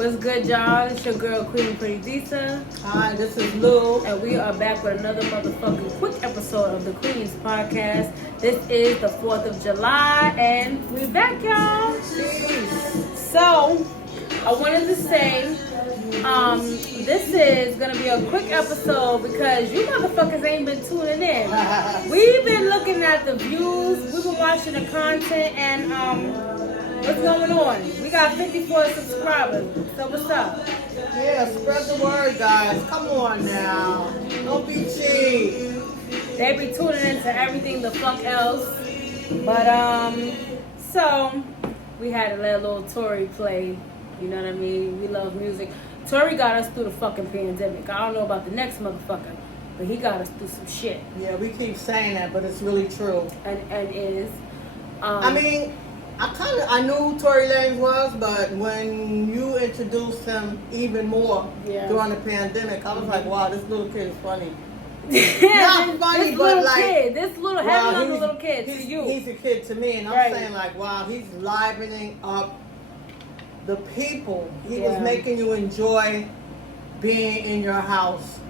What's good, y'all? It's your girl, Queen Pretty Disa. Hi, this is Lou. And we are back with another motherfucking quick episode of the Queen's Podcast. This is the 4th of July, and we back, y'all. So, I wanted to say, this is going to be a quick episode because you motherfuckers ain't been tuning in. We've been looking at the views, we've been watching the content, and, what's going on? We got 54 subscribers. So what's up? Yeah, spread the word, guys. Come on now. Don't be cheap. They be tuning into everything the fuck else. But so we had to let a little Tori play. You know what I mean? We love music. Tori got us through the fucking pandemic. I don't know about the next motherfucker, but he got us through some shit. Yeah, we keep saying that, but it's really true. And is. I mean, I knew who Tory Lanez was, but when you introduced him even more during the pandemic, I was like, wow, this little kid is funny. Not funny, but like kid, this little heavy on the little kid to you. He's a kid to me, and I'm saying like, wow, he's livening up the people. He was making you enjoy being in your house.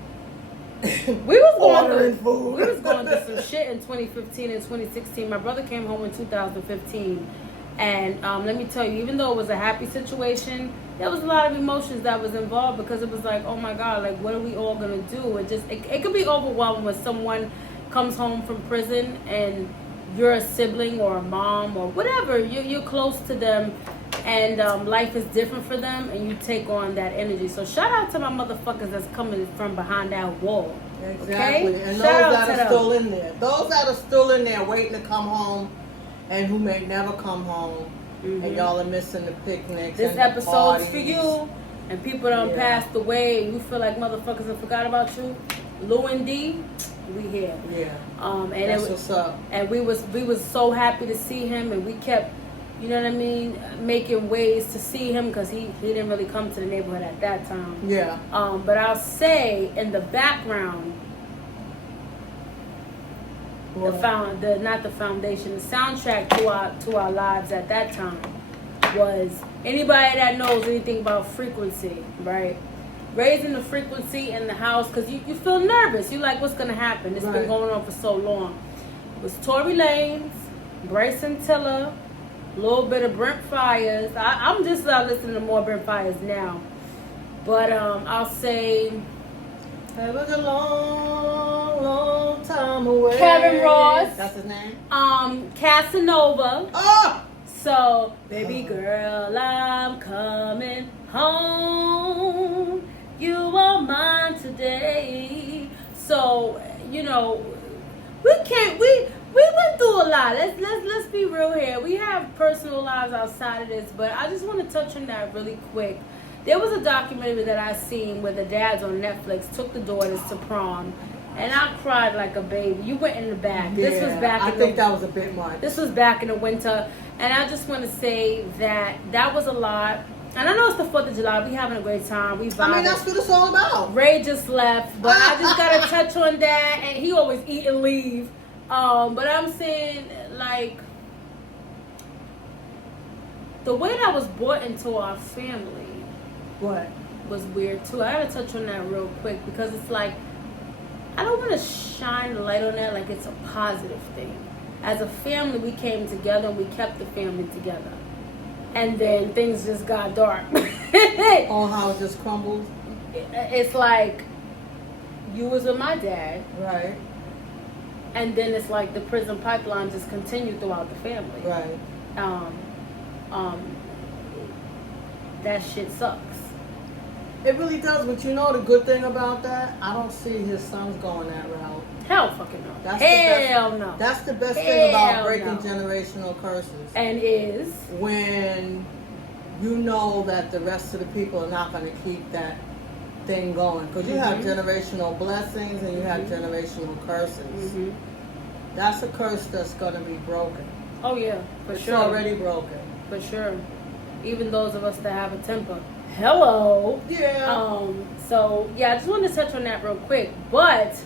We was going through some shit in 2015 and 2016. My brother came home in 2015. And let me tell you, even though it was a happy situation, there was a lot of emotions that was involved because it was like, oh my God, like what are we all gonna do? It could be overwhelming when someone comes home from prison and you're a sibling or a mom or whatever, you're close to them, and life is different for them, and you take on that energy. So shout out to my motherfuckers that's coming from behind that wall. Exactly, okay? And those that are still in there, those that are still in there waiting to come home. And who may never come home, and y'all are missing the picnics. This and episode's for you, and people done passed away, and you feel like motherfuckers have forgot about you. Lou and D, we here. Yeah. And that's what's up. And we was so happy to see him, and we kept, you know what I mean, making ways to see him because he didn't really come to the neighborhood at that time. Yeah. But I'll say in the background. The foundation, the soundtrack to our lives at that time was anybody that knows anything about frequency, right? Raising the frequency in the house because you feel nervous. You like, what's gonna happen? It's been going on for so long. It was Tory Lanez, Bryson Tiller, a little bit of Brent Fires. I'm just listening to more Brent Fires now, but I'll say. It was a long time away. Kevin Ross. That's his name? Casanova. Oh! So, baby girl, I'm coming home. You are mine today. So, you know, we went through a lot. Let's be real here. We have personal lives outside of this, but I just want to touch on that really quick. There was a documentary that I seen where the dads on Netflix took the daughters to prom, and I cried like a baby. You went in the back. Yeah, This was back. I think that was a bit much. This was back in the winter, and I just want to say that was a lot. And I know it's the 4th of July. We having a great time. We vibing. I mean, that's what it's all about. Ray just left, but I just gotta touch on that. And he always eat and leave. But I'm saying like the way that was brought into our family. What? Was weird too. I gotta touch on that real quick because it's like I don't want to shine the light on that like it's a positive thing. As a family, we came together and we kept the family together, and then things just got dark. Oh, how it just crumbled. It's like you was with my dad, right? And then it's like the prison pipeline just continued throughout the family, right? That shit sucks. It really does, but you know the good thing about that? I don't see his sons going that route. Hell fucking no. No. That's the best thing about breaking generational curses. And is? When you know that the rest of the people are not going to keep that thing going. Because you have generational blessings and you have generational curses. That's a curse that's going to be broken. Oh yeah, for sure. It's already broken. For sure. Even those of us that have a temper. Hello. Yeah. So yeah, I just wanted to touch on that real quick. But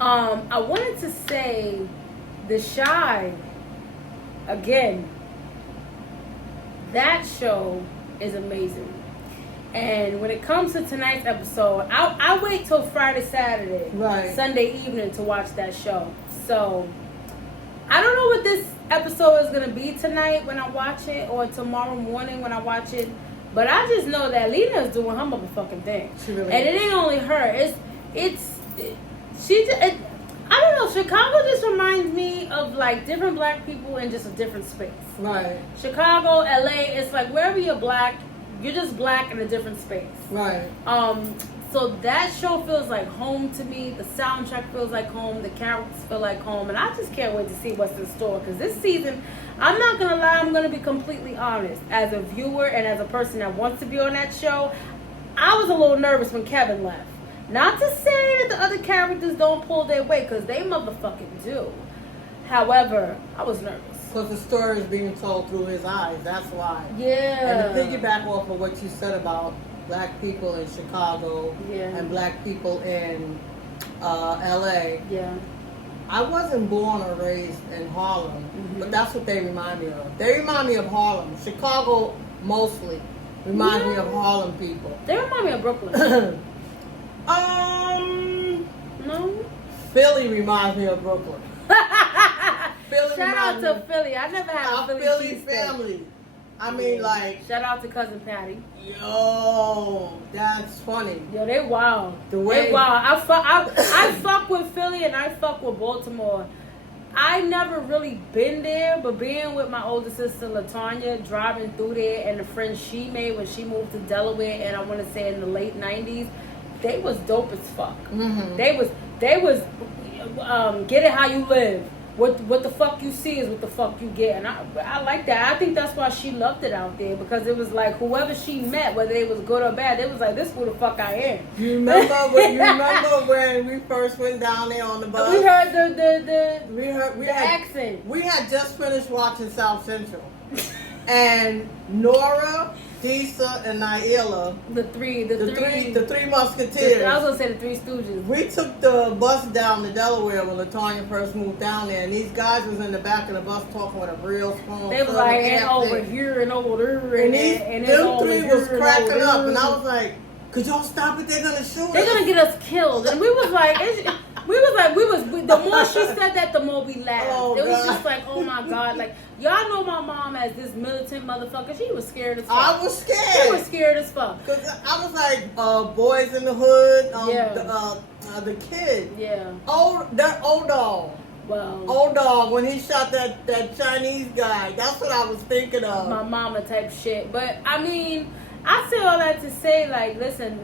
I wanted to say The Chi again. That show is amazing. And when it comes to tonight's episode, I wait till Friday, Saturday, Sunday evening to watch that show. So I don't know what this episode is going to be tonight when I watch it, or tomorrow morning when I watch it. But I just know that Lena is doing her motherfucking thing. She really and is. It ain't only her. I don't know. Chicago just reminds me of like different black people in just a different space. Right. Chicago, LA, it's like wherever you're black, you're just black in a different space. Right. So that show feels like home to me. The soundtrack feels like home. The characters feel like home. And I just can't wait to see what's in store. Because this season, I'm not going to lie, I'm going to be completely honest. As a viewer and as a person that wants to be on that show, I was a little nervous when Kevin left. Not to say that the other characters don't pull their weight, because they motherfucking do. However, I was nervous. Because the story is being told through his eyes. That's why. Yeah. And to piggyback off of what you said about black people in Chicago and black people in LA. Yeah. I wasn't born or raised in Harlem, but that's what they remind me of. They remind me of Harlem. Chicago mostly reminds me of Harlem people. They remind me of Brooklyn. No? Philly reminds me of Brooklyn. Philly Shout out to Philly. I never had a Philly family. I mean, like... Shout out to Cousin Patty. Yo, that's funny. Yo, they wild. They wild. I fuck with Philly and I fuck with Baltimore. I never really been there, but being with my older sister LaTanya, driving through there, and the friends she made when she moved to Delaware, and I want to say in the late 90s, they was dope as fuck. Mm-hmm. They was get it how you live. What the fuck you see is what the fuck you get, and I like that. I think that's why she loved it out there, because it was like whoever she met, whether they was good or bad, it was like, this who the fuck I am. You remember when we first went down there on the bus? We heard the accent. We had just finished watching South Central, and Nora, Disa, and Naila, the three Musketeers. I was gonna say the Three Stooges. We took the bus down to Delaware when LaTanya first moved down there, and these guys was in the back of the bus talking with a real spoon. They was like, and over here and over there, and them three was cracking up, and I was like, could y'all stop it? They're gonna shoot us. They're gonna get us killed, and we was like. The more she said that, the more we laughed. It was just like, oh my God. Like, y'all know my mom as this militant motherfucker. She was scared as fuck. I was scared. She was scared as fuck. Because I was like, Boys in the Hood, the kid. Yeah. That old dog. Well, old dog, when he shot that Chinese guy. That's what I was thinking of. My mama type shit. But, I mean, I say all that to say, like, listen,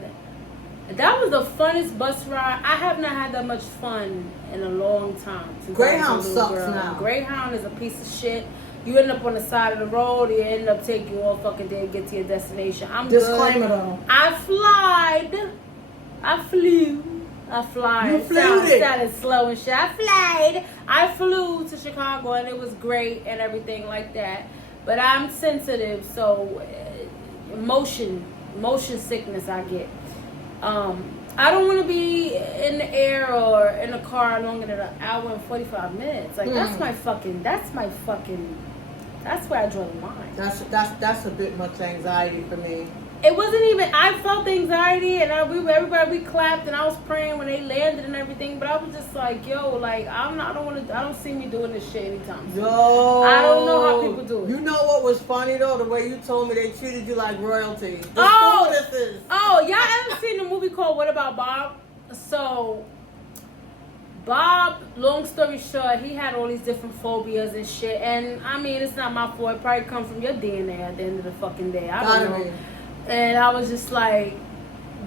that was the funnest bus ride. I have not had that much fun in a long time. Greyhound sucks now. Greyhound is a piece of shit. You end up on the side of the road. You end up taking you all fucking day to get to your destination. I'm Disclaimer good. though. I flew. You flew it. Sounded slow and shit. I flew to Chicago, and it was great and everything like that. But I'm sensitive, so motion sickness I get. I don't want to be in the air or in a car longer than an hour and 45 minutes. Like, that's where I draw the line. That's a bit much anxiety for me. It wasn't even, I felt anxiety, and everybody clapped, and I was praying when they landed and everything, but I was just like, yo, like, I don't see me doing this shit anytime soon. Yo. I don't know how people do it. You know what was funny though? The way you told me they treated you like royalty. Y'all ever seen the movie called What About Bob? So, Bob, long story short, he had all these different phobias and shit, and I mean, it's not my fault. It probably come from your DNA at the end of the fucking day. I don't know. And I was just like,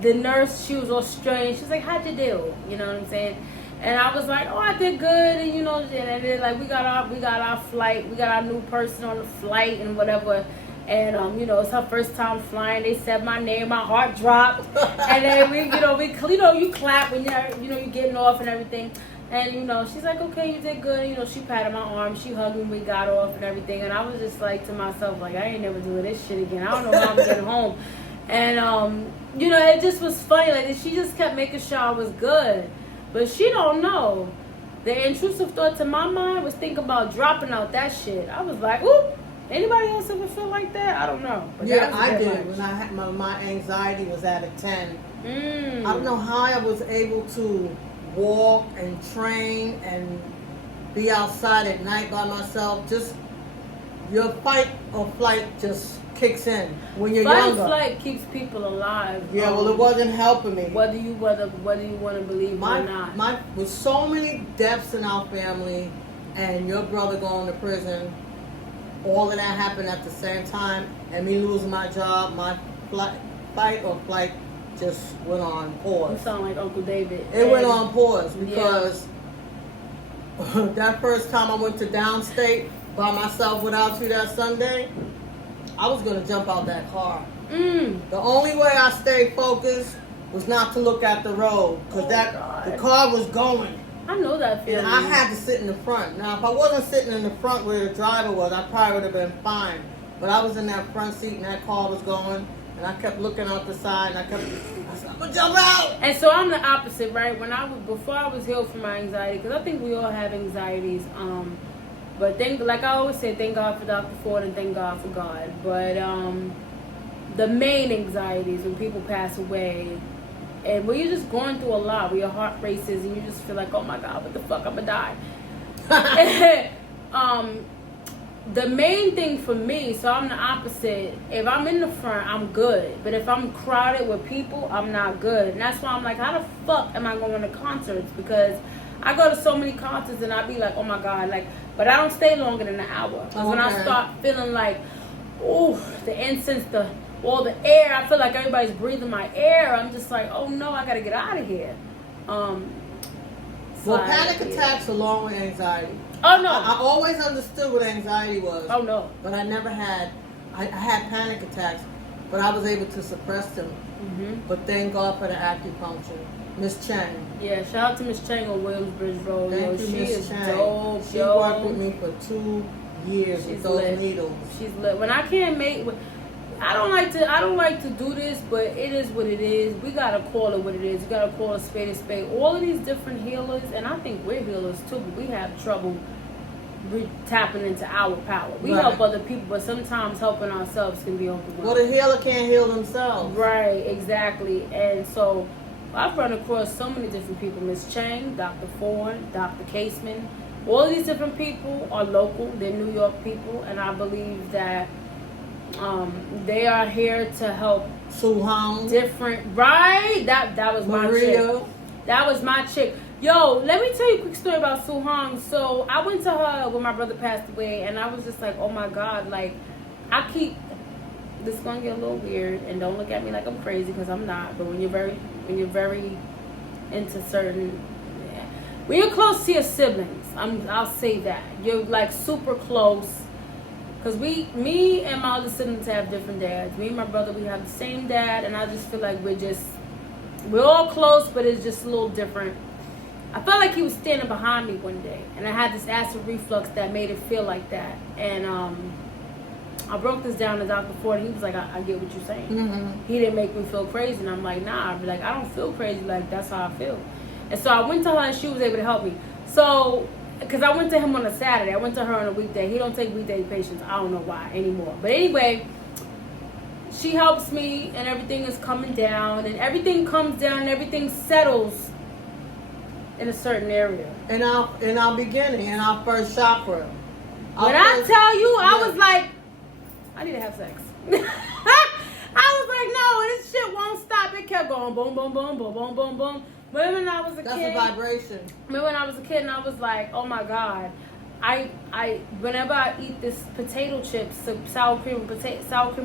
the nurse, she was all strange. She's like, how'd you do? You know what I'm saying? And I was like, oh, I did good. And, you know, and then, like, we got our flight. We got our new person on the flight and whatever. And, you know, it's her first time flying. They said my name. My heart dropped. And then, you clap when you're getting off and everything. And, you know, she's like, okay, you did good. You know, she patted my arm. She hugged me. We got off and everything. And I was just like to myself, like, I ain't never doing this shit again. I don't know how I'm getting home. And, you know, it just was funny. Like, she just kept making sure I was good. But she don't know. The intrusive thought to my mind was thinking about dropping out that shit. I was like, oop. Anybody else ever feel like that? I don't know. But yeah, I did. When I had my anxiety was at a 10. I don't know how I was able to walk and train and be outside at night by myself. Just your fight or flight just kicks in when you're younger. Fight or flight keeps people alive. Yeah, well, it wasn't helping me. Whether you want to believe it or not. With so many deaths in our family, and your brother going to prison, all of that happened at the same time, and me losing my job, my fight or flight just went on pause. You sound like Uncle David. It went on pause because that first time I went to downstate by myself without you that Sunday, I was going to jump out that car. The only way I stayed focused was not to look at the road because the car was going. I know that feeling. And I had to sit in the front. Now, if I wasn't sitting in the front where the driver was, I probably would have been fine. But I was in that front seat and that car was going, and I kept looking out the side, and I said, I'm gonna jump out. And so I'm the opposite, right? Before I was healed from my anxiety, because I think we all have anxieties. But like I always say, thank God for Dr. Ford and thank God for God. But the main anxieties when people pass away, and when you're just going through a lot, where your heart races and you just feel like, oh my God, what the fuck, I'm gonna die. The main thing for me, so I'm the opposite. If I'm in the front, I'm good. But if I'm crowded with people, I'm not good. And that's why I'm like, how the fuck am I going to concerts? Because I go to so many concerts and I be like, oh my God, like, but I don't stay longer than an hour. Because when I start feeling like, ooh, the incense, all the air, I feel like everybody's breathing my air. I'm just like, oh no, I gotta get out of here. Panic attacks along with anxiety. Oh no! I always understood what anxiety was. Oh no! But I never had. I had panic attacks, but I was able to suppress them. Mm-hmm. But thank God for the acupuncture, Miss Chang. Yeah, shout out to Miss Chang on Williamsbridge Road. Thank you, she Miss is Chang. dope. She worked with me for 2 years with those needles. She's lit. When I can't make. I don't like to do this, but it is what it is. We gotta call it what it is. You gotta call a spade a spade. All of these different healers, and I think we're healers too, but we have trouble tapping into our power. We help other people, but sometimes helping ourselves can be overwhelming. Well, the healer can't heal themselves. Right, exactly. And so I've run across so many different people. Miss Chang, Dr. Ford, Dr. Caseman. All of these different people are local. They're New York people, and I believe that they are here to help Suhan. Different, right? That was my chick. That was my chick. Yo, let me tell you a quick story about Suhan. So I went to her when my brother passed away, and I was just like, oh my God, like this is gonna get a little weird, and don't look at me like I'm crazy because I'm not. But when you're very into certain, when you're close to your siblings, I'll say that you're like super close. Because me and my other siblings have different dads. Me and my brother, we have the same dad, and I just feel like we're all close, but it's just a little different. I felt like he was standing behind me one day, and I had this acid reflux that made it feel like that. And I broke this down to Dr. Ford, and he was like, I get what you're saying. Mm-hmm. He didn't make me feel crazy, and I'm like, nah. I'd be like, I don't feel crazy. Like, that's how I feel. And so I went to her, and she was able to help me. So... because I went to him on a Saturday. I went to her on a weekday. He don't take weekday patients. I don't know why anymore. But anyway, she helps me, and everything is coming down. And everything comes down, and everything settles in a certain area. In our beginning, in our first chakra. When I tell you, I was like, I need to have sex. I was like, no, this shit won't stop. It kept going boom, boom, boom, boom, boom, boom, boom. When I was a kid, that's a vibration. When I was a kid, and I was like, oh my God, I whenever I eat this potato chips, sour cream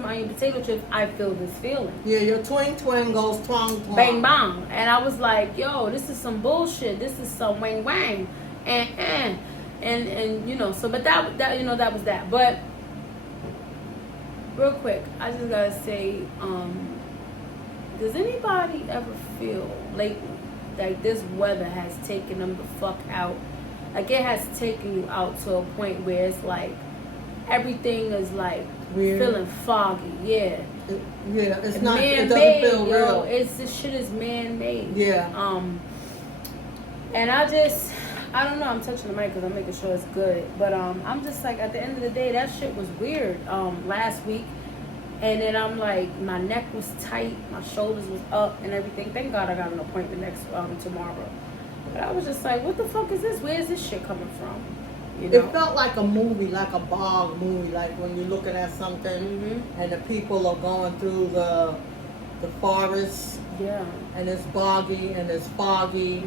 onion potato chips, I feel this feeling. Yeah, your twing goes twang twang. Bang bang, and I was like, yo, this is some bullshit. This is some wang wang, and you know. So, but that you know, that was that. But real quick, I just gotta say, does anybody ever feel lately like this weather has taken them the fuck out? Like, it has taken you out to a point where it's like everything is like weird, feeling foggy. Yeah. It's not. Man-made, it doesn't feel real. This shit is man-made. Yeah. And I I don't know. I'm touching the mic because I'm making sure it's good. But I'm just like, at the end of the day, that shit was weird. Last week, and then I'm like, my neck was tight, my shoulders was up, and everything. Thank God I got an appointment next tomorrow. But I was just like, what the fuck is this? Where is this shit coming from? You know? It felt like a movie, like a bog movie, like when you're looking at something and the people are going through the forest. Yeah. And it's boggy and it's foggy.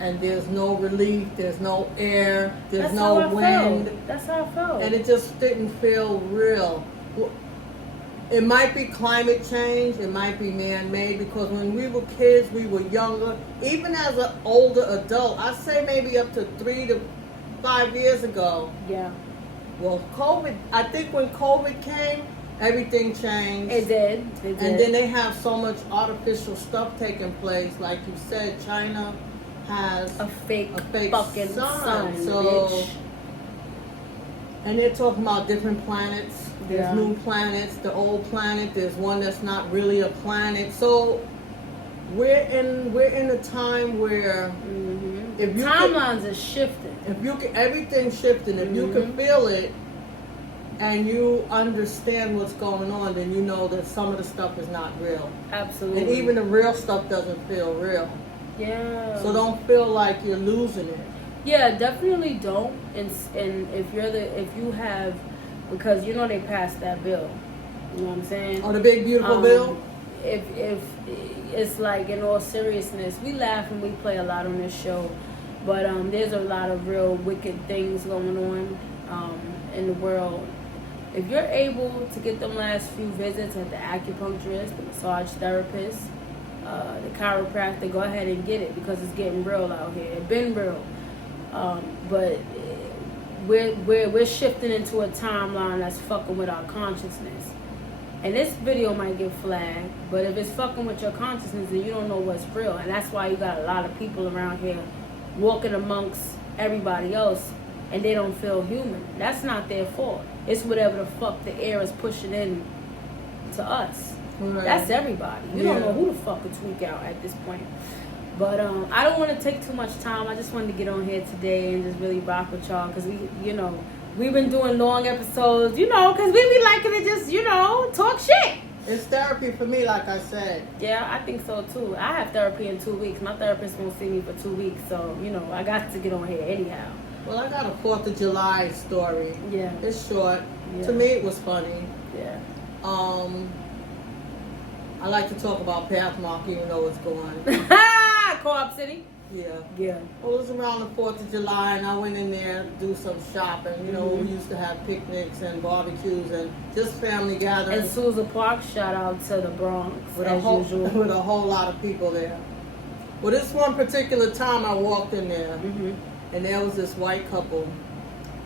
And there's no relief, there's no air, there's no wind. That's how I felt. And it just didn't feel real. It might be climate change, it might be man-made, because when we were kids, we were younger. Even as an older adult, I'd say maybe up to 3 to 5 years ago. Yeah. Well, COVID, I think when COVID came, everything changed. It did. And then they have so much artificial stuff taking place. Like you said, China has a fake fucking sun, so, bitch. And they're talking about different planets. There's new planets, the old planet. There's one that's not really a planet. So we're in a time where if you timelines are shifting. If you can, everything's shifting. If you can feel it and you understand what's going on, then you know that some of the stuff is not real. Absolutely. And even the real stuff doesn't feel real. Yeah. So don't feel like you're losing it. Yeah, definitely don't. And if you have, because you know they passed that bill. You know what I'm saying? Oh, the big beautiful bill? If it's like, in all seriousness, we laugh and we play a lot on this show, but there's a lot of real wicked things going on in the world. If you're able to get them last few visits at the acupuncturist, the massage therapist, the chiropractor, go ahead and get it, because it's getting real out here. It's been real, but we're shifting into a timeline that's fucking with our consciousness. And this video might get flagged, but if it's fucking with your consciousness, then you don't know what's real. And that's why you got a lot of people around here walking amongst everybody else, and they don't feel human. That's not their fault. It's whatever the fuck the air is pushing in to us. Right. That's everybody. You don't know who the fuck could tweak out at this point. But I don't want to take too much time. I just wanted to get on here today and just really rock with y'all, because we've been doing long episodes, because we be liking to just, talk shit. It's therapy for me, like I said. Yeah, I think so too. I have therapy in 2 weeks. My therapist won't see me for 2 weeks, so I got to get on here anyhow. Well, I got a 4th of July story. Yeah. It's short. Yeah. To me, it was funny. Yeah. I like to talk about Pathmark, even though it's gone. Co-op City? Yeah. Yeah. Well, it was around the 4th of July, and I went in there to do some shopping. We used to have picnics and barbecues and just family gatherings. And Sousa Park, shout out to the Bronx, usual. With a whole lot of people there. Well, this one particular time I walked in there, and there was this white couple,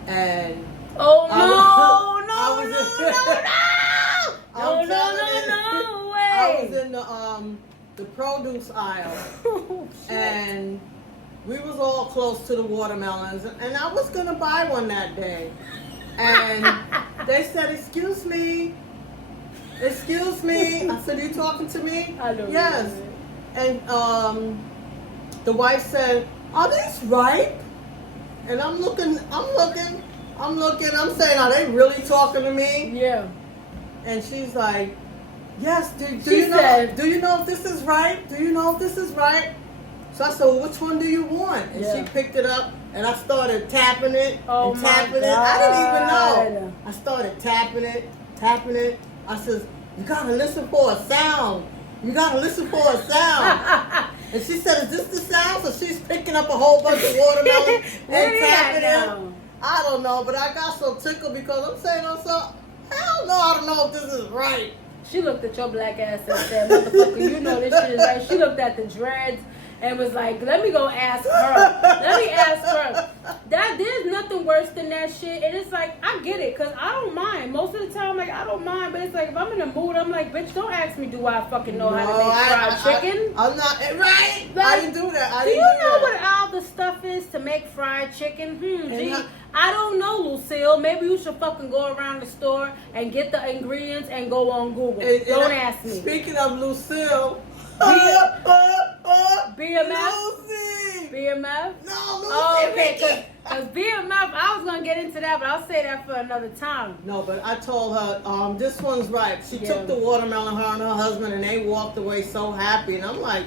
and no way! I was in the produce aisle, and we was all close to the watermelons, and I was gonna buy one that day, and they said, "Excuse me." I said, "You talking to me?" I don't Yes. know. And the wife said, "Are these ripe?" And I'm looking. I'm saying, "Are they really talking to me?" Yeah. And she's like, "Yes, do you know if this is right? Do you know if this is right?" So I said, "Well, which one do you want?" And she picked it up, and I started tapping it and tapping it. I didn't even know. I started tapping it. I said, "You gotta listen for a sound. You gotta listen for a sound." And she said, "Is this the sound?" So she's picking up a whole bunch of watermelon and tapping it. I don't know, but I got so tickled because I'm saying, hell no, I don't know if this is right. She looked at your black ass and said, "Motherfucker, you know this shit is right." She looked at the dreads and was like, "Let me go ask her. There's nothing worse than that shit." And it's like, I get it, because I don't mind. Most of the time, like, I don't mind. But it's like, if I'm in a mood, I'm like, bitch, don't ask me, do I fucking know how to make fried chicken? I'm not, right? Like, I didn't do that. Do you know what all the stuff is to make fried chicken? Gee, I don't know, Lucille. Maybe you should fucking go around the store and get the ingredients and go on Google. Don't ask me. Speaking of Lucille, BMF. Lucy, BMF? No, Lucy Oh, okay, Ricky. because BMF, I was going to get into that, but I'll say that for another time. No, but I told her, this one's right. She took the watermelon, her and her husband, and they walked away so happy. And I'm like,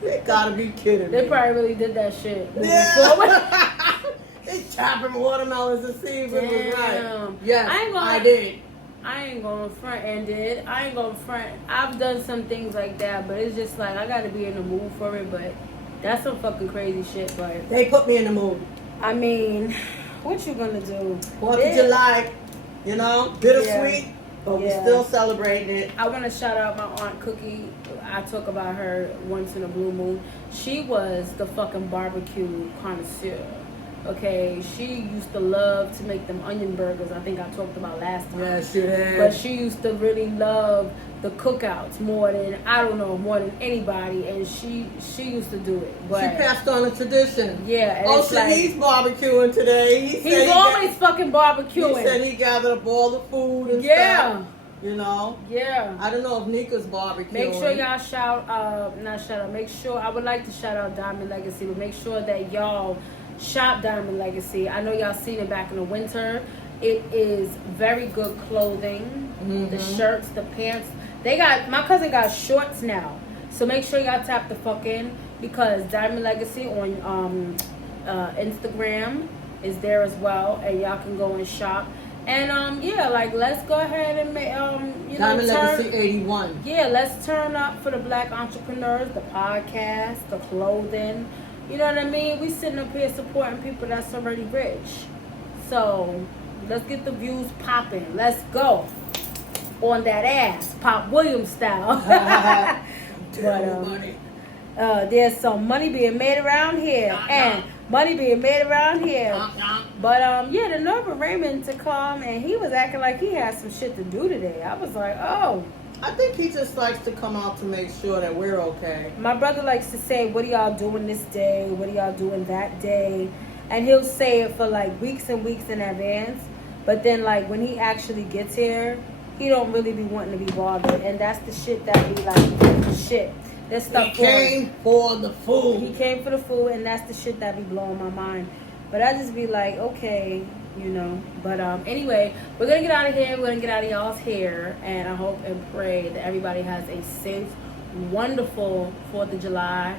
they gotta be kidding me. They probably really did that shit. Yeah. They chopping watermelons to see if it was right. Yes, I did. I ain't gonna front and did. I ain't gonna front. I've done some things like that, but it's just like I gotta be in the mood for it. But that's some fucking crazy shit. But they put me in the mood. I mean, what you gonna do? 4th of July, you know, bittersweet, but we're still celebrating it. I want to shout out my aunt Cookie. I talk about her once in a blue moon. She was the fucking barbecue connoisseur. Okay, she used to love to make them onion burgers. I think I talked about last time. Yeah, she did. But she used to really love the cookouts more than anybody, and she used to do it. But she passed on the tradition. Yeah. And so he's barbecuing today. He's always fucking barbecuing. He said he gathered up all the food and stuff. You know? Yeah. I don't know if Nika's barbecuing. Make sure y'all make sure, I would like to shout out Diamond Legacy, but make sure that y'all shop Diamond Legacy. I know y'all seen it back in the winter. It is very good clothing. Mm-hmm. The shirts, the pants. My cousin got shorts now. So make sure y'all tap the fuck in, because Diamond Legacy on Instagram is there as well, and y'all can go and shop. And let's go ahead and make Diamond Legacy 81. Yeah, let's turn up for the black entrepreneurs, the podcast, the clothing. You know what I mean? We sitting up here supporting people that's already rich. So let's get the views popping. Let's go on that ass, Pop Williams style. But there's some money being made around here, and money being made around here. But the nerve of Raymond to come, and he was acting like he had some shit to do today. I was like, oh. I think he just likes to come out to make sure that we're okay. My brother likes to say, what are y'all doing this day? What are y'all doing that day? And he'll say it for like weeks and weeks in advance. But then like when he actually gets here, he don't really be wanting to be bothered. And that's the shit that be like, shit. That stuff he came for the food. He came for the food, and that's the shit that be blowing my mind. But I just be like, okay, you know. But anyway, we're going to get out of here. We're going to get out of y'all's hair. And I hope and pray that everybody has a safe, wonderful 4th of July.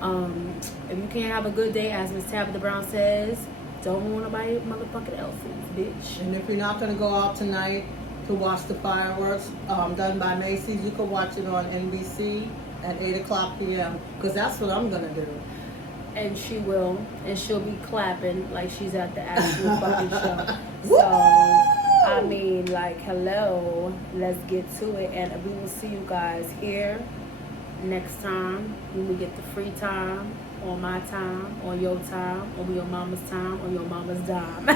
If you can't have a good day, as Miss Tabitha Brown says, don't want nobody motherfucking else's, bitch. And if you're not going to go out tonight to watch the fireworks done by Macy's, you can watch it on NBC at 8 o'clock p.m. because that's what I'm going to do. And she will. And she'll be clapping like she's at the actual fucking show. So, I mean, like, hello. Let's get to it. And we will see you guys here next time when we get the free time, on my time, on your time, on your mama's time, on your mama's dime.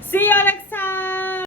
See y'all next